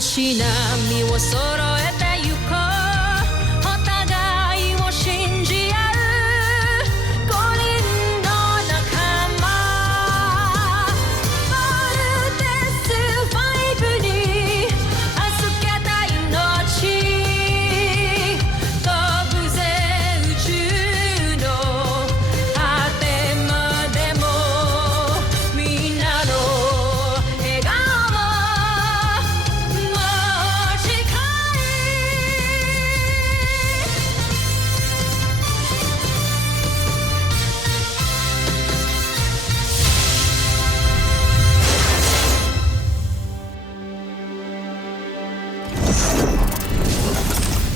足並みを揃えてゆこうお互いを信じ合う5人の仲間ボルテス5に預けた命飛ぶぜ宇宙の果てまでもみんなの笑顔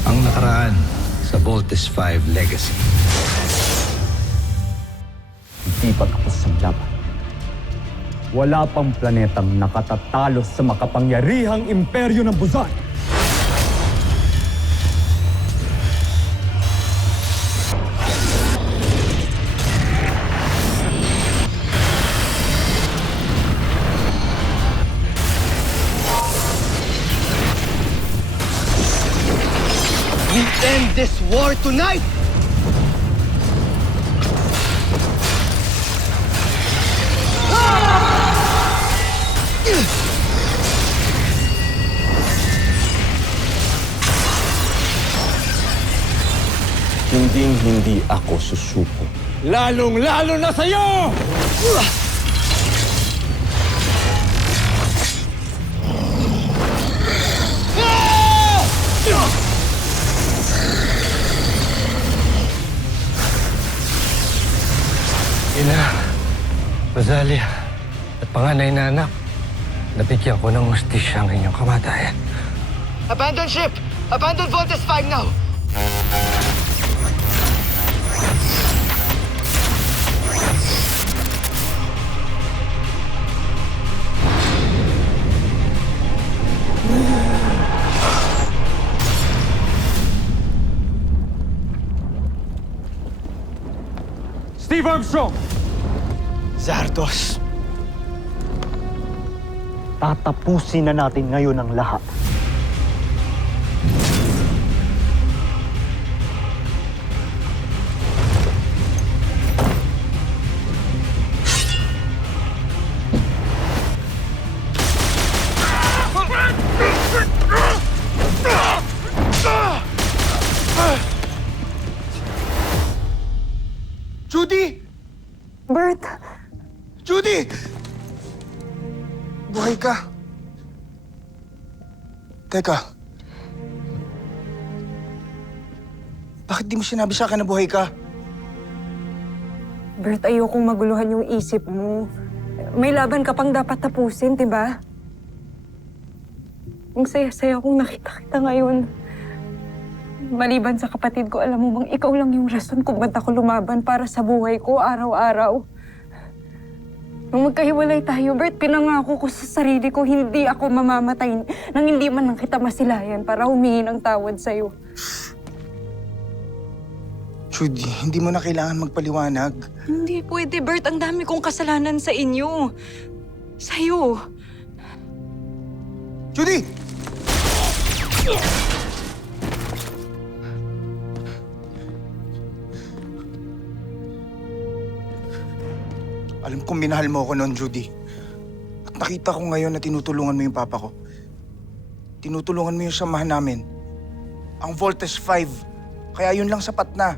Ang nakaraan sa Voltes 5 Legacy. Hindi pa tapos ang laban. Wala pang planetang nakatatalo sa makapangyarihang imperyo ng Buzan. We end this war tonight! Hindi ako susuko. Lalong-lalo na sa'yo! Ina, Rosalia, at panganay na anak, nabigyan ko ng hustisya ang inyong kamatayan. Abandon ship! Abandon Voltes 5 now! Steve Armstrong! Zardos! Tatapusin na natin ngayon ang lahat. Judy! Bert! Judy! Buhay ka. Teka. Bakit di mo sinabi sa akin na buhay ka? Bert, ayokong maguluhan yung isip mo. May laban ka pang dapat tapusin, diba? Ang saya-saya kong nakita kita ngayon. Maliban sa kapatid ko, alam mo bang ikaw lang yung rason kung ba't ako lumaban para sa buhay ko araw-araw. Nung magkahiwalay tayo, Bert, pinangako ko sa sarili ko hindi ako mamamatay nang hindi man lang kita masilayan para humingi ng tawad sa'yo. Judy, hindi mo na kailangan magpaliwanag. Hindi pwede, Bert. Ang dami kong kasalanan sa inyo. Sa'yo. Judy! Alam kong minahal mo ako noon, Judy. At nakita ko ngayon na tinutulungan mo yung papa ko. Tinutulungan mo yung samahan namin. Ang Voltes 5. Kaya yun lang sapat na.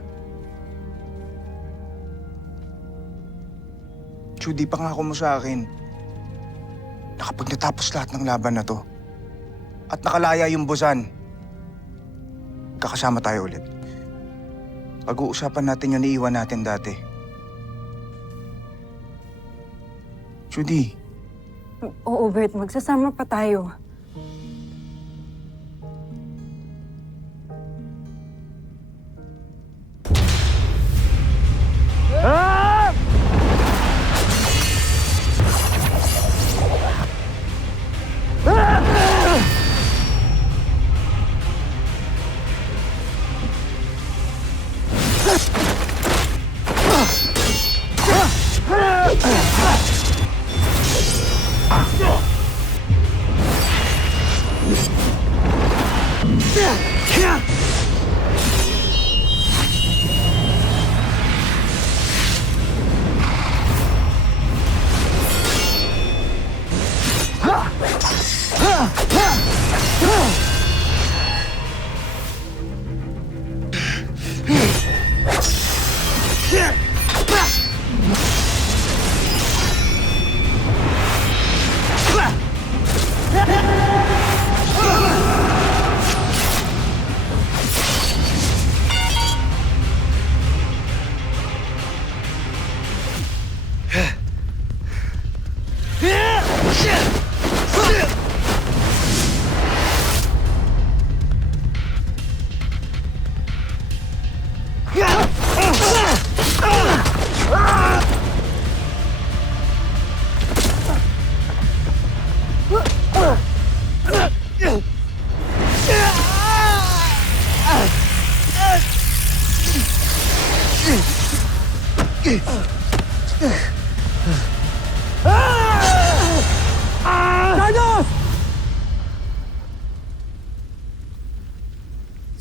Judy, pangako mo sa akin na kapag natapos lahat ng laban na to at nakalaya yung Buzan, kakasama tayo ulit. Pag-uusapan natin yung naiiwan natin dati. Judy. Oo, Bert. Magsasama pa tayo.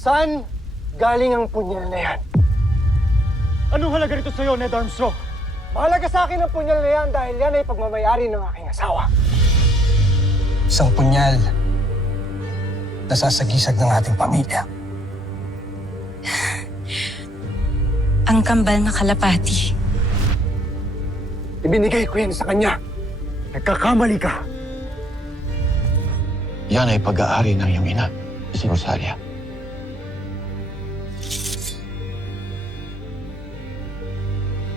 Saan galing ang punyal na yan? Anong halaga nito sa'yo, Ned Armstrong? Mahalaga sa akin ang punyal na yan dahil yan ay pagmamayari ng aking asawa. Isang punyal na sasagisag ng ating pamilya. Ang kambal na kalapati. Ibinigay ko yan sa kanya. Nagkakamali ka. Yan ay pag-aari ng iyong ina, si Rosalia.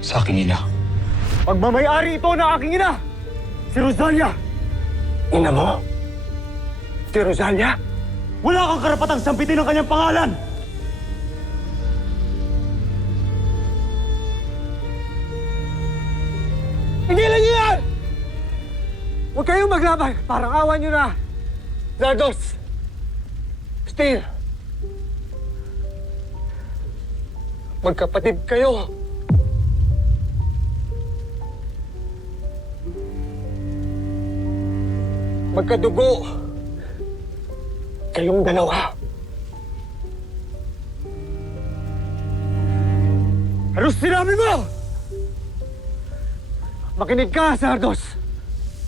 Sa aking ina. Pagmamayari ito na aking ina! Si Rosalia! Ina mo? Si Rosalia? Wala kang karapatang sampitin ang kanyang pangalan! Tigilan niyo yan! Huwag kayong maglaban. Parang awan niyo na. Zardos! Steel! Magkapatid kayo. Magkadugo. Kayong dalawa. Ano sinabi mo? Makinig ka, Zardos.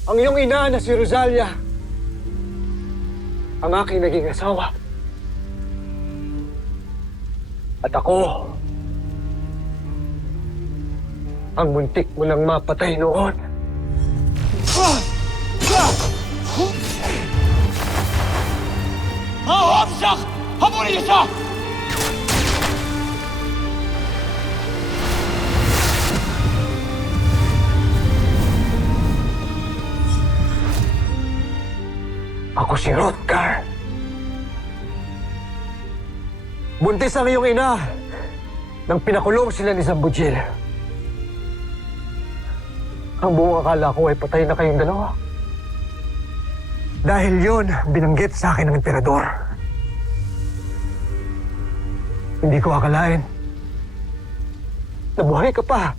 Ang iyong ina na si Rosalia, ang aking naging asawa. At ako, ang muntik mo nang mapatay noon. Hamsak! Habulin niyo siya! Ako si Hrothgar. Buntis ang iyong ina nang pinakulong sila ni Zambujil. Ang buong akala ko ay patay na kayong dalawa. Dahil yun, binanggit sa akin ng emperador. Hindi ko akalain. Nabuhay ka pa.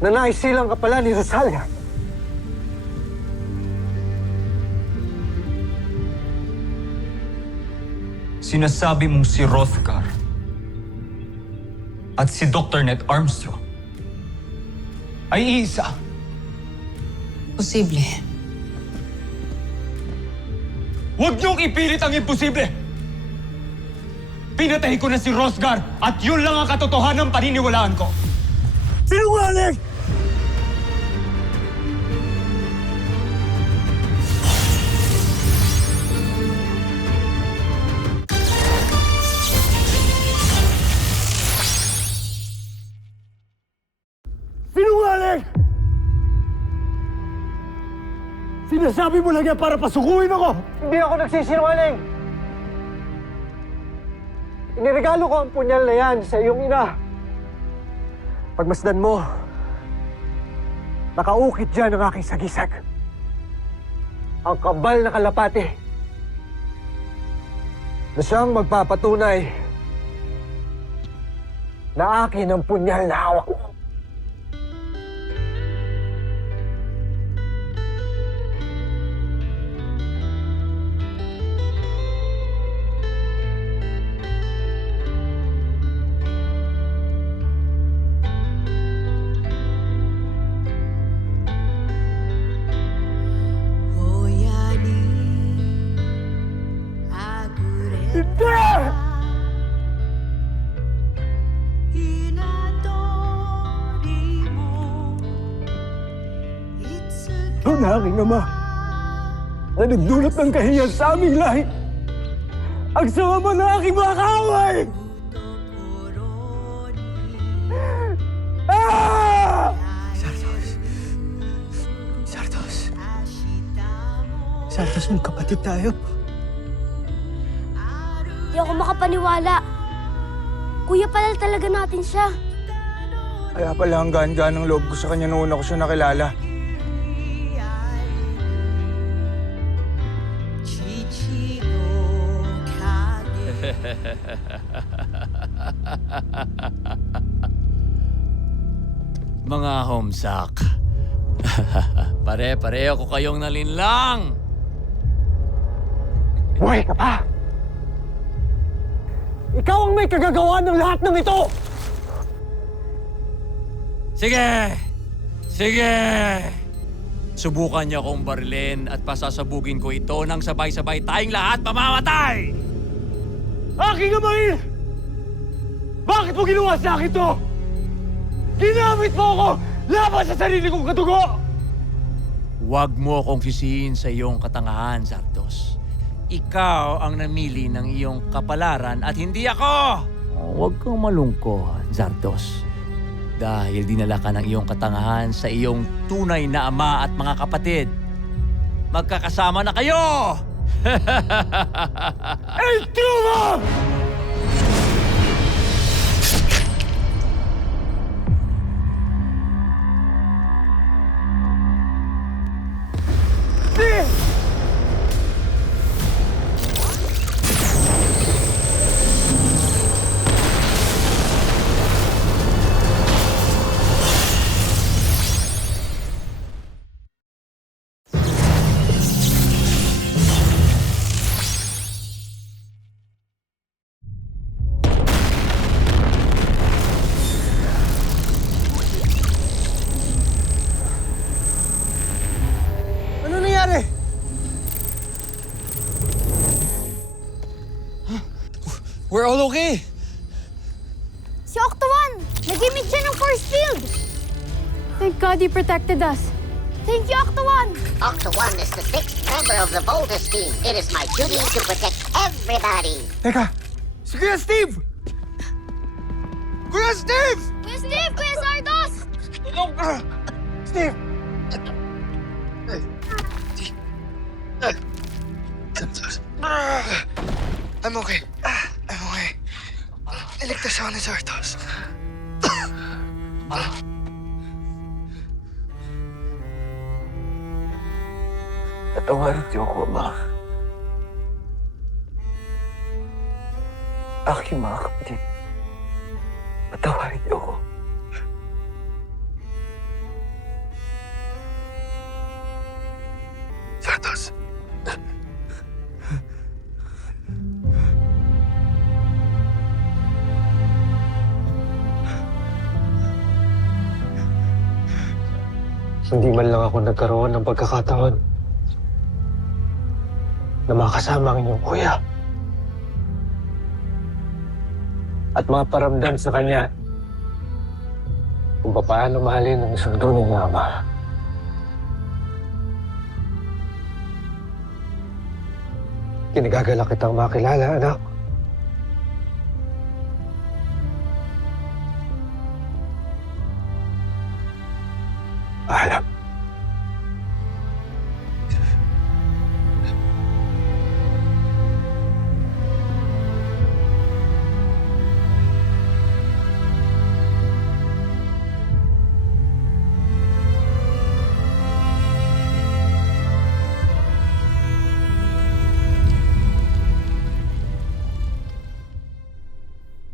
Na naisilang ka pala ni Rosalia. Sinasabi mong si Hrothgar at si Dr. Ned Armstrong ay isa. Posible. Huwag niyong ipilit ang imposible! Pinatay ko na si Hrothgar at yun lang ang katotohanan ng paniniwalaan ko. Sinungaling! Sinungaling! Sinasabi mo lang yan para pasukuin ako! Hindi ako nagsisinungaling! Iniregalo ko ang punyal na yan sa iyong ina. Pagmasdan mo, nakaukit dyan ang aking sagisag. Ang kabal na kalapati na siyang magpapatunay na akin ang punyal na hawak mo. na aking ama na nagdulot ng kahiyan sa aming lahi. Ang sama ng aking mga kaaway! Ah! Sardos, magkapatid tayo. Di ako makapaniwala. Kuya pala talaga natin siya. Kaya pala ang gaan-gaan ng loob ko sa kanya noon ako siya nakilala. Mga homesak. Pare-pareho ko kayong nalinlang. Buhay ka pa! Ikaw ang may kagagawa ng lahat ng ito! Sige! Sige! Subukan niyo akong barilin at pasasabugin ko ito nang sabay-sabay tayong lahat mamamatay! Aking amain! Bakit mo ginawa sa akin to? Ginamit mo ako laban sa sarili kong katugo! Huwag mo akong sisihin sa iyong katangahan, Zardos. Ikaw ang namili ng iyong kapalaran at hindi ako! Huwag kang malungkot, Zardos. Dahil dinala ka ng iyong katangahan sa iyong tunay na ama at mga kapatid. Magkakasama na kayo! El Truma! Ano nangyari? We're all okay. Si Octo-1! Nag-emit siya ng force field! Thank God you protected us. Thank you, Octo-1! Octo-1 is the 6th member of the Voltus team. It is my duty to protect everybody. Teka! Si Kuya Steve! Kuya Steve! Kuya Steve! Kuya Sardos! Steve! I'm okay. I'm okay. Iligtas ako ni Sardos. Patawarin niyo ako, Ama. Aking mga kapatid. Patawarin niyo ako. Sardos. Hindi man lang ako nagkaroon ng pagkakataon na makasama ang inyong kuya. At maparamdam sa kanya kung paano mahalin ang isang tunay na ama. Kinagagalak kitang makilala, anak. Alam.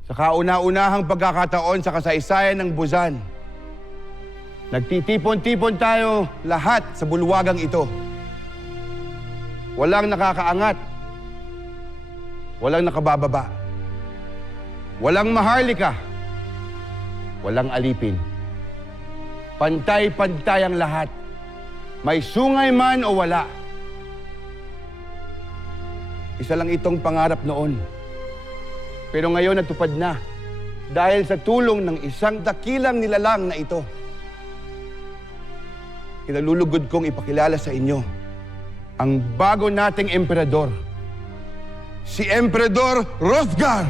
Sa kauna-unahang pagkakataon sa kasaysayan ng Buzan, nagtitipon-tipon tayo lahat sa bulwagang ito. Walang nakakaangat. Walang nakabababa. Walang maharlika. Walang alipin. Pantay-pantay ang lahat. May sungay man o wala. Isa lang itong pangarap noon. Pero ngayon natupad na dahil sa tulong ng isang dakilang nilalang na ito. kinalulugod kong ipakilala sa inyo ang bago nating emperador, si Emperador Hrothgar!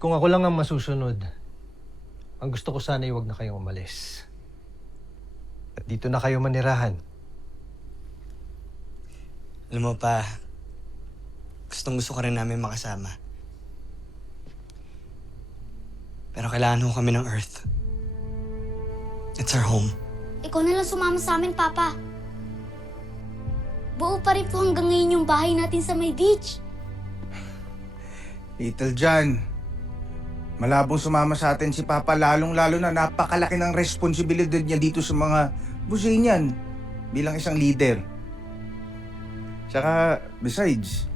Kung ako lang ang masusunod, ang gusto ko sana ay huwag na kayong umalis. At dito na kayo manirahan. Alam mo pa, gusto ka rin namin makasama. Pero kailangan ho kami ng Earth. It's our home. Ikaw na lang sumama sa amin, Papa. Buo pa rin po hanggang ngayon yung bahay natin sa may beach. Little John, malabong sumama sa atin si Papa, lalong-lalo na napakalaki ng responsibilidad niya dito sa mga Busenian bilang isang leader. Tsaka, besides,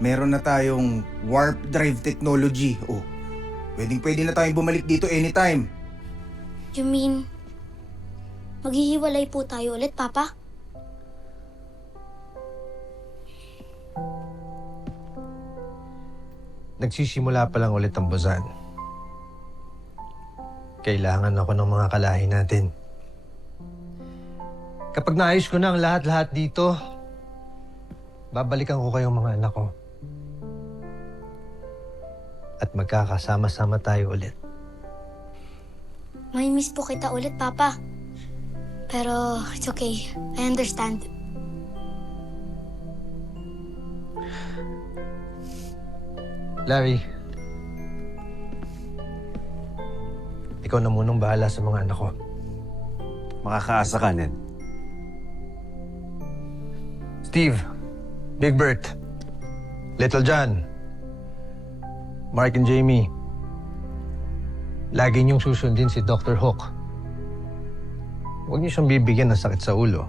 meron na tayong warp drive technology. Oh, pwede na tayong bumalik dito anytime. You mean, maghihiwalay po tayo ulit, Papa? Nagsisimula pa lang ulit ang Busan. Kailangan ako ng mga kalahi natin. Kapag naayos ko na ang lahat-lahat dito, babalikan ko kayong mga anak ko. At magkakasama-sama tayo ulit. May miss po kita ulit, Papa. Pero it's okay. I understand. Larry, ikaw na munang bahala sa mga anak ko. Makakaasa ka, Ned. Steve, Big Bert, Little John, Mark and Jamie, lagi niyong susundin si Dr. Hook. Huwag niyo siyang bibigyan ng sakit sa ulo.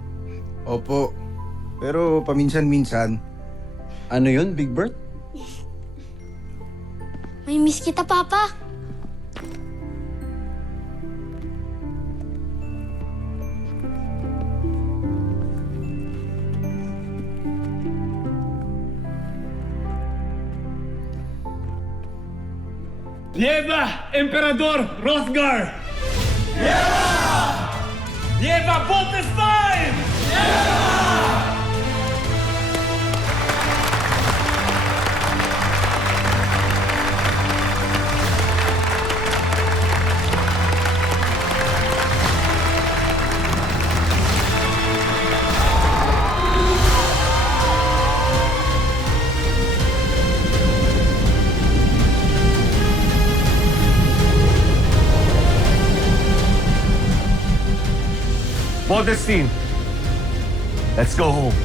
Opo, pero paminsan-minsan. Ano yun, Big Bert? May miss kita, Papa. Viva Emperador Hrothgar! Viva! Viva Voltes 5! Valdestine, let's go home.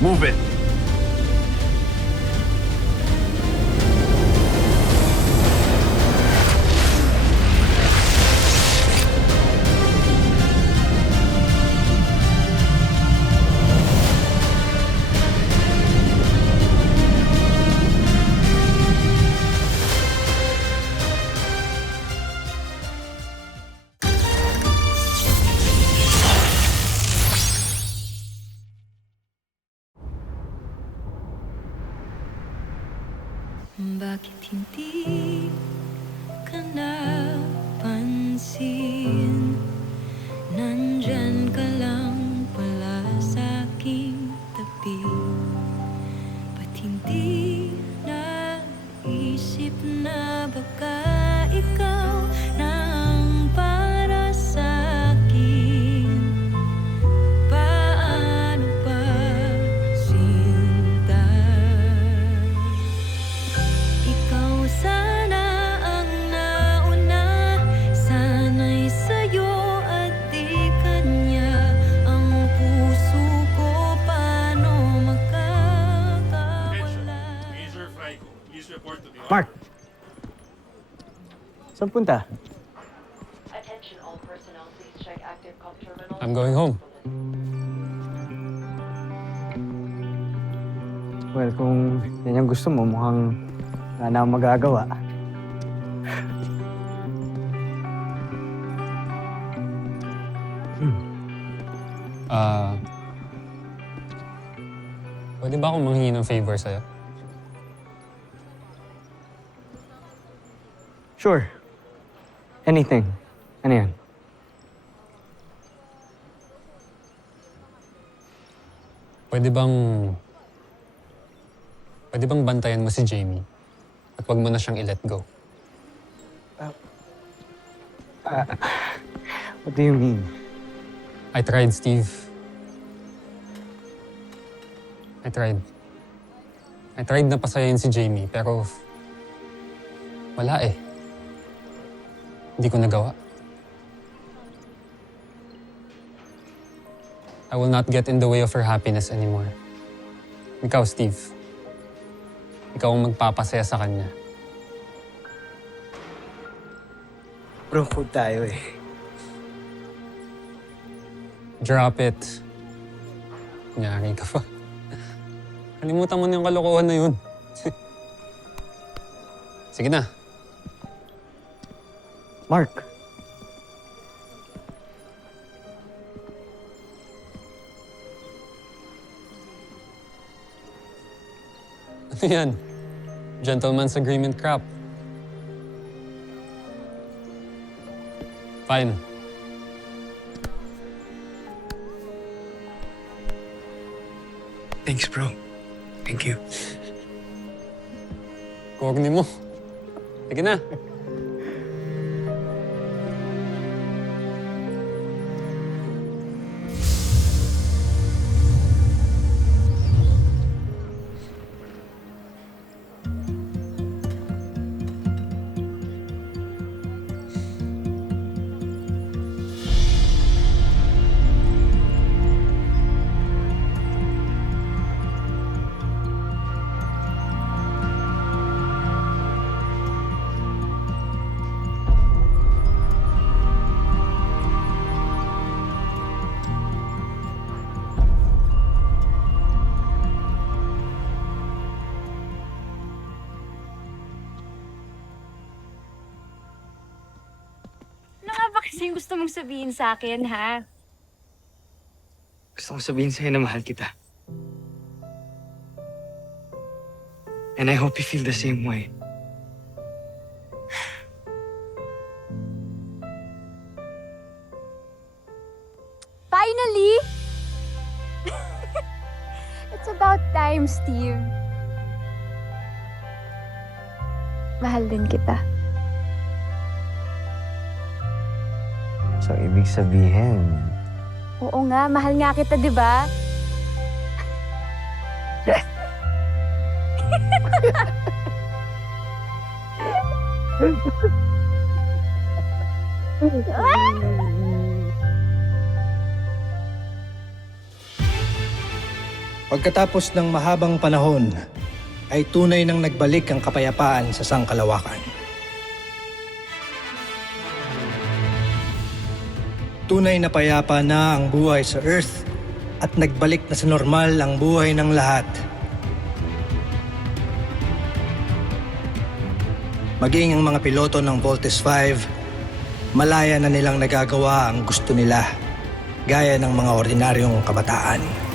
Move it. Bakit hindi ka napansin? Nandyan ka lang pala sa aking tabi. Ba't hindi naisip na baka ikaw na ang para sa akin? Paano ba, sinta? Ikaw sana ang nauna, sana'y sa'yo Saan punta? I'm going home. Well, kung yan yung gusto mo, mukhang wala na akong magagawa. Pwede ba akong manghingi ng favor sa'yo? Sure. Anything. Ano yan? Pwede bang bantayan mo si Jamie? At wag mo na siyang i-let go. What do you mean? I tried, Steve. I tried na pasayahin si Jamie, pero wala eh. Hindi ko nagawa. I will not get in the way of her happiness anymore. Ikaw, Steve. Ikaw ang magpapasaya sa kanya. Bro, food tayo eh. Drop it. Nyari ka pa. Kalimutan mo na yung kalokohan na yun. Sige na. Mark. Ano yan? Gentleman's agreement crap. Fine. Thanks, bro. Thank you. Corny mo. Sige na. Kasi gusto mong sabihin sa akin, ha? Gusto kong sabihin sa'yo na mahal kita. And I hope you feel the same way. Finally! It's about time, Steve. Mahal din kita. So, ibig sabihin, Oo nga, mahal nga kita, di ba? yes! Pagkatapos ng mahabang panahon, ay tunay nang nagbalik ang kapayapaan sa sangkalawakan. Tunay na payapa na ang buhay sa Earth at nagbalik na sa normal ang buhay ng lahat. Maging ang mga piloto ng Voltes 5, malaya na nilang nagagawa ang gusto nila, gaya ng mga ordinaryong kabataan.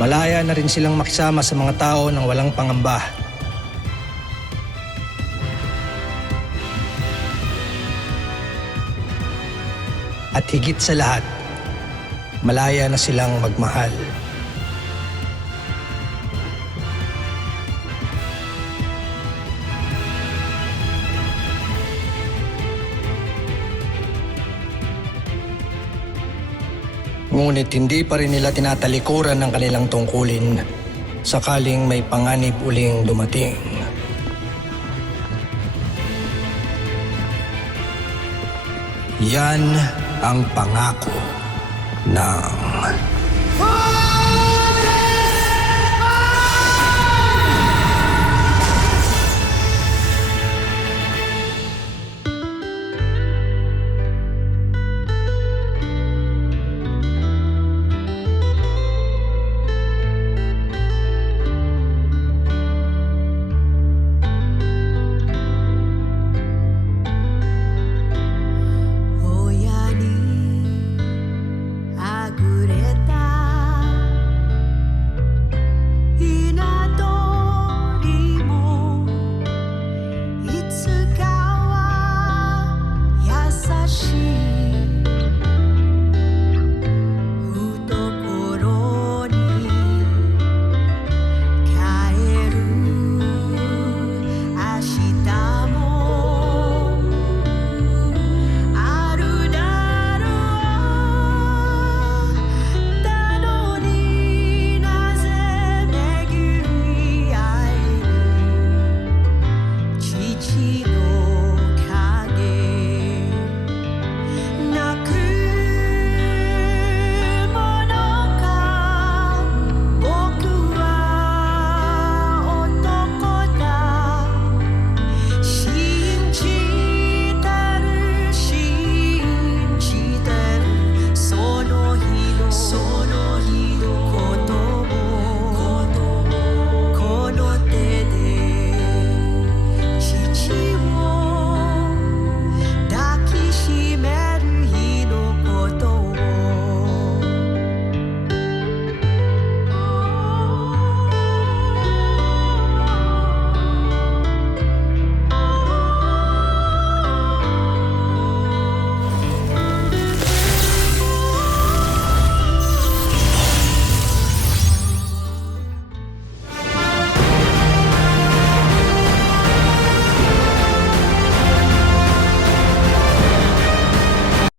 Malaya na rin silang makisama sa mga tao ng walang pangamba. At higit sa lahat, malaya na silang magmahal. Ngunit hindi pa rin nila tinatalikuran ng kanilang tungkulin sakaling may panganib uling dumating. Yan ang pangako ng